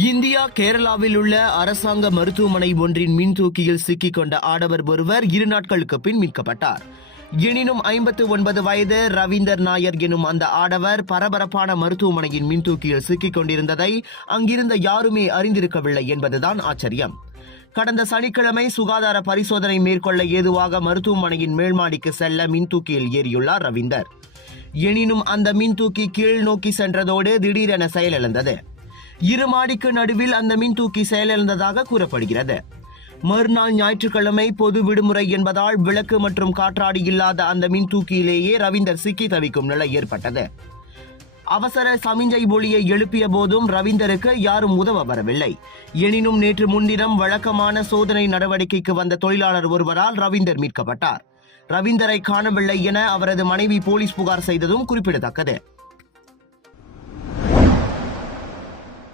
India கேரளாவில் உள்ள அரசாங்க மருத்துவமனை ஒன்றின் மின்தூக்கியில் சிக்கிக் கொண்ட ஆடவர் ஒருவர் 2 நாட்களுக்கு பின் மீட்கப்பட்டார். எனினும் 59 வயது ரவீந்தர் நாயர் எனும் அந்த ஆடவர் பரபரப்பான மருத்துவமனையின் மின்தூக்கியில் சிக்கிக் கொண்டிருந்ததை அங்கிருந்த யாருமே அறிந்திருக்கவில்லை என்பதுதான் ஆச்சரியம். கடந்த சனிக்கிழமை சுகாதார பரிசோதனை மேற்கொள்ள ஏதுவாக மருத்துவமனையின் மேல்மாடிக்கு செல்ல மின்தூக்கியில் ஏறியுள்ளார் ரவீந்தர். எனினும் அந்த மின்தூக்கி கீழ் நோக்கி சென்றதோடு திடீரென செயலிழந்தது. 2 மாடிக்கு நடுவில் அந்த மின்தூக்கி செயலிழந்ததாக கூறப்படுகிறது. மறுநாள் ஞாயிற்றுக்கிழமை பொது விடுமுறை என்பதால் விளக்கு மற்றும் காற்றாடி இல்லாத அந்த மின்தூக்கியிலேயே ரவீந்தர் சிக்கி தவிக்கும் நிலை ஏற்பட்டது. அவசர சமிஞ்சை ஒலியை எழுப்பிய போதும் ரவீந்தருக்கு யாரும் உதவ வரவில்லை. எனினும் நேற்று முன்தினம் வழக்கமான சோதனை நடவடிக்கைக்கு வந்த தொழிலாளர் ஒருவரால் ரவீந்தர் மீட்கப்பட்டார். ரவீந்தரை காணவில்லை என அவரது மனைவி போலீஸ் புகார் செய்ததும் குறிப்பிடத்தக்கது.